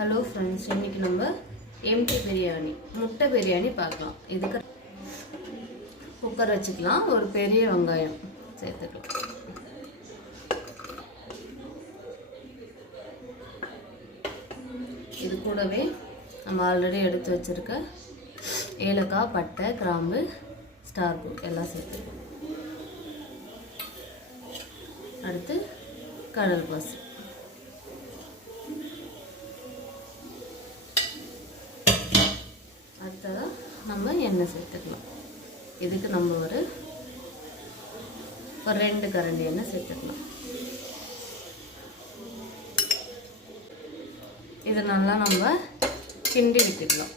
Hello friends, இன்றைக்கி நம்ம empty biryani முட்டை பிரியாணி பார்க்கலாம். இதுக்கு குக்கர் வச்சுக்கலாம். ஒரு பெரிய வெங்காயம் சேர்த்துக்கலாம். இது கூடவே நம்ம ஆல்ரெடி எடுத்து வச்சுருக்க ஏலக்காய், பட்டை, கிராம்பு, ஸ்டார் பூ எல்லாம் சேர்த்துக்கலாம். அடுத்து கடல் பாசி, அடுத்ததாக நம்ம எண்ணெய் சேர்த்துக்கலாம். இதுக்கு நம்ம ஒரு 2 கரண்டி எண்ணெய் சேர்த்துக்கலாம். இதை நல்லா நம்ம கிண்டி விட்டுக்கலாம்.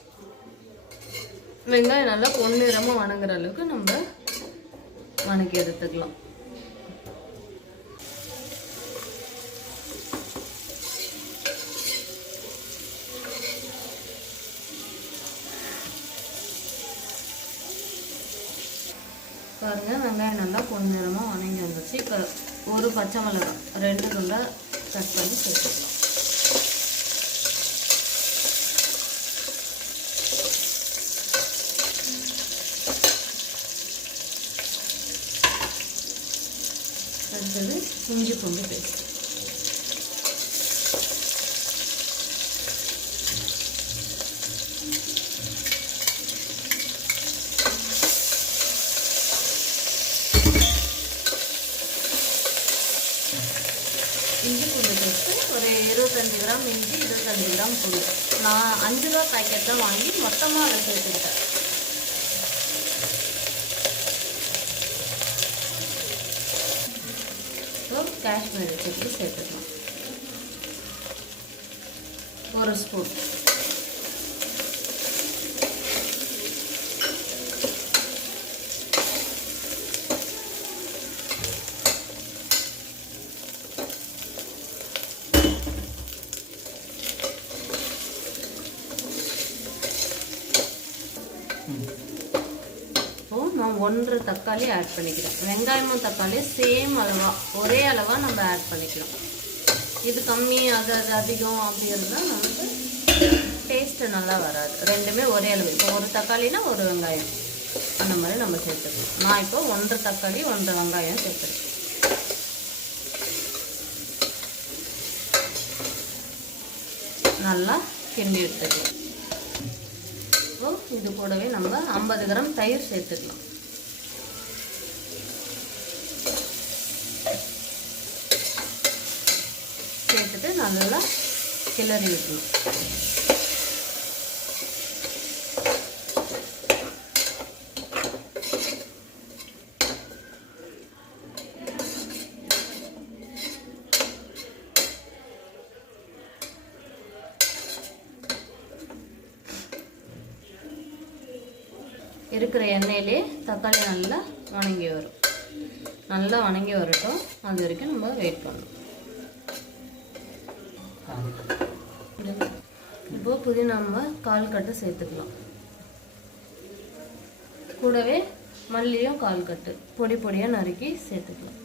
வெங்காயம் நல்லா பொன்னிறமாக வணங்குற அளவுக்கு நம்ம வணக்கி எடுத்துக்கலாம். பாருங்கள், வெங்காயம் நல்லா பொன்னிறமாக வணங்கி வந்துச்சு. இப்போ ஒரு பச்சை மிளகாய் 2 துண்டாக கட் பண்ணி சேர்த்துக்கலாம். அடுத்தது இஞ்சி பூண்டு பேஸ்ட், இஞ்சி பூண்டு பேஸ்ட்டு ஒரு 25 கிராம் இஞ்சி, 25 கிராம் பூண்டு. நான் 5 ரூபா பேக்கெட் தான் வாங்கி மொத்தமாக அதை சேர்த்துக்கிட்டேன். ஸோ காஷ்மீரி சில்லி சேர்த்துக்கலாம், 1 ஸ்பூன். இப்போது நான் 1 தக்காளி ஆட் பண்ணிக்கிறேன். வெங்காயமும் தக்காளியும் சேம் அளவாக, ஒரே அளவாக நம்ம ஆட் பண்ணிக்கலாம். இது கம்மி, அது அதிகம் அப்படி இருந்தால் நமக்கு டேஸ்ட்டு நல்லா வராது. ரெண்டுமே ஒரே அளவு. இப்போ 1 தக்காளினா 1 வெங்காயம் அந்த மாதிரி நம்ம சேர்த்துக்கலாம். நான் இப்போ 1 தக்காளி 1 வெங்காயம் சேர்த்துருக்கேன். நல்லா கிண்டி எடுத்துக்கலாம். இது கூடவே நம்ம 50 கிராம் தயிர் சேர்த்துக்கலாம். சேர்த்துட்டு நல்லா கிளறி விடணும். இருக்கிற எண்ணெயிலே தக்காளி நல்லா வணங்கி வரும். நல்லா வணங்கி வரட்டும், அது வரைக்கும் நம்ம வெயிட் பண்ணணும். இப்போ புதினா நம்ம 1/4 கட்டு சேர்த்துக்கலாம். கூடவே மல்லியும் 1/4 கட்டு பொடி பொடியாக நறுக்கி சேர்த்துக்கலாம்.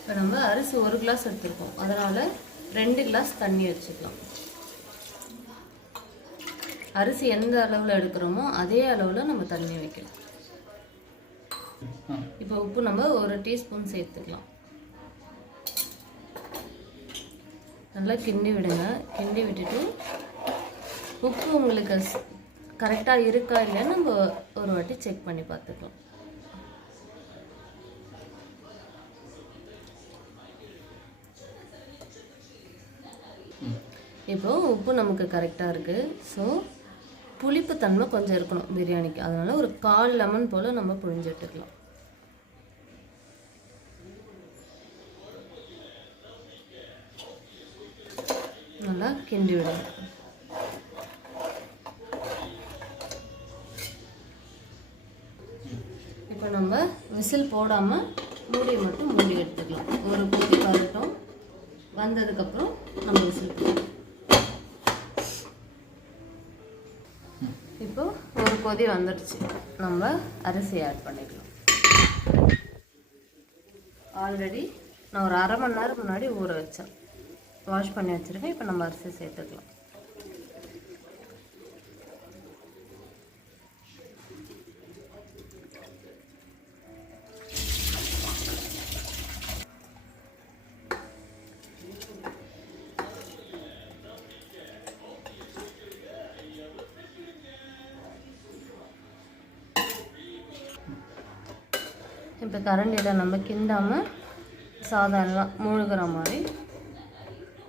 இப்போ நம்ம அரிசி 1 கிளாஸ் எடுத்துருக்கோம், அதனால் 2 கிளாஸ் தண்ணி வச்சுக்கலாம். அரிசி எந்த அளவில் எடுக்கிறோமோ அதே அளவில் நம்ம தண்ணி வைக்கலாம். இப்போ உப்பு நம்ம 1 டீஸ்பூன் சேர்த்துக்கலாம். நல்லா கிண்டி விடுங்க. கிண்டி விட்டுட்டு உப்பு உங்களுக்கு கரெக்டாக இருக்கா இல்லைன்னு நம்ம ஒரு வாட்டி செக் பண்ணி பார்த்துக்கலாம். இப்போ உப்பு நமக்கு கரெக்டாக இருக்குது. ஸோ புளிப்பு தன்மை கொஞ்சம் இருக்கணும் பிரியாணிக்கு. அதனால் ஒரு 1/4 லெமன் போல் நம்ம புழிஞ்சு விட்டுக்கலாம். நல்லா கிண்டி விடுங்க. இப்போ நம்ம விசில் போடாமல் மூடியை மட்டும் மூடி எடுத்துக்கலாம். ஒரு கொதி வரட்டும். வந்ததுக்கப்புறம் நம்ம விசில் போடலாம். கொதி வந்துடுச்சு, நம்ம அரிசி ஆட் பண்ணிக்கலாம். ஆல்ரெடி நான் ஒரு அரை மணி நேரம் முன்னாடி ஊற வச்சேன், வாஷ் பண்ணி வச்சுருக்கேன். இப்போ நம்ம அரிசி சேர்த்துக்கலாம். இப்போ கரண்டியில் நம்ம கிண்டாமல் சாதாரண மூழ்கிற மாதிரி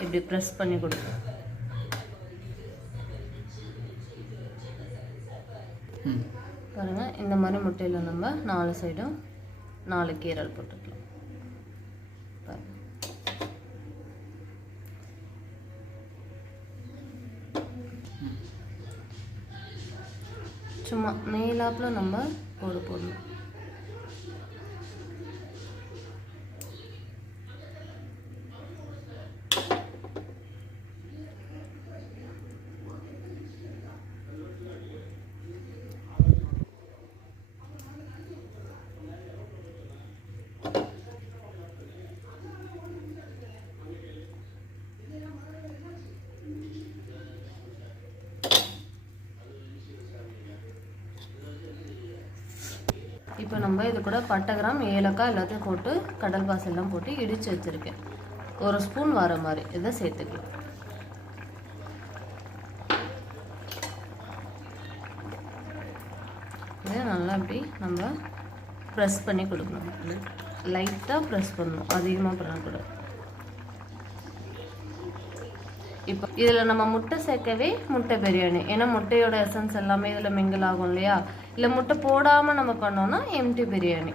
இப்படி ப்ரெஸ் பண்ணி கொடுப்போம். பாருங்கள், இந்த மாதிரி முட்டையில் நம்ம 4 சைடும் 4 கீரல் போட்டுக்கலாம். சும்மா மேலாப்பில் நம்ம போடணும். இப்போ நம்ம இது கூட பட்டை, கிராம், ஏலக்காய் எல்லாத்தையும் போட்டு கடல் பாசெல்லாம் போட்டு இடித்து வச்சுருக்கேன். 1 ஸ்பூன் வர மாதிரி இதை சேர்த்துக்கலாம். இதை நல்லா இப்படி நம்ம ப்ரெஸ் பண்ணி கொடுக்கணும். லைட்டாக ப்ரெஸ் பண்ணணும், அதிகமாக பண்ணக்கூடாது. இப்போ இதில் நம்ம முட்டை சேர்க்கவே முட்டை பிரியாணி, ஏன்னா முட்டையோட எசன்ஸ் எல்லாமே இதில் மிங்கிள் ஆகும் இல்லையா. இல்லை முட்டை போடாமல் நம்ம பண்ணோன்னா எம்டி பிரியாணி.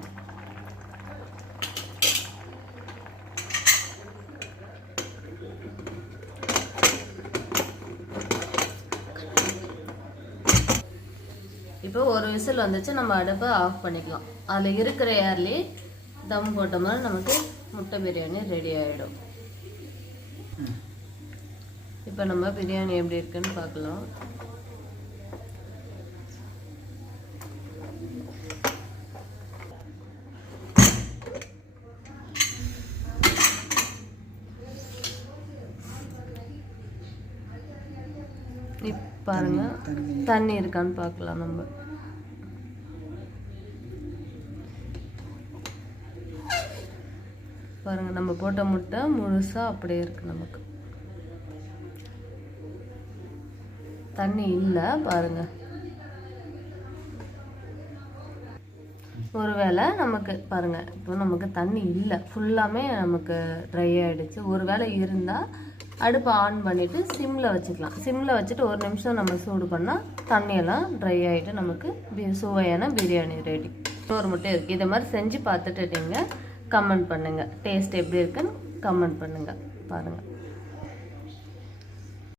இப்போ ஒரு விசில் வந்துச்சு, நம்ம அடுப்பை ஆஃப் பண்ணிக்கலாம். அதில் இருக்கிற ஏர்லேயே தம் போட்ட மாதிரி நமக்கு முட்டை பிரியாணி ரெடி ஆகிடும். இப்போ நம்ம பிரியாணி எப்படி இருக்குன்னு பார்க்கலாம். பாருங்க, தண்ணி இருக்கான்னு பார்க்கலாம். நம்ம பாருங்க, நம்ம போட்ட முட்டை முழுசா அப்படியே இருக்கு. நமக்கு தண்ணி இல்லை பாருங்க. ஒருவேளை நமக்கு பாருங்க, இப்போ நமக்கு தண்ணி இல்லை, ஃபுல்லாமே நமக்கு ட்ரை ஆகிடுச்சு. ஒருவேளை இருந்தால் அடுப்பை ஆன் பண்ணிவிட்டு சிம்மில் வச்சுக்கலாம். சிம்மில் வச்சுட்டு 1 நிமிஷம் நம்ம சூடு பண்ணால் தண்ணியெல்லாம் ட்ரை ஆகிட்டு நமக்கு சுவையான பிரியாணி ரெடி. ஒரு முட்டை இருக்குது. இதை மாதிரி செஞ்சு பார்த்துட்டு நீங்கள் கமெண்ட் பண்ணுங்கள். டேஸ்ட் எப்படி இருக்குன்னு கமெண்ட் பண்ணுங்கள். பாருங்கள்.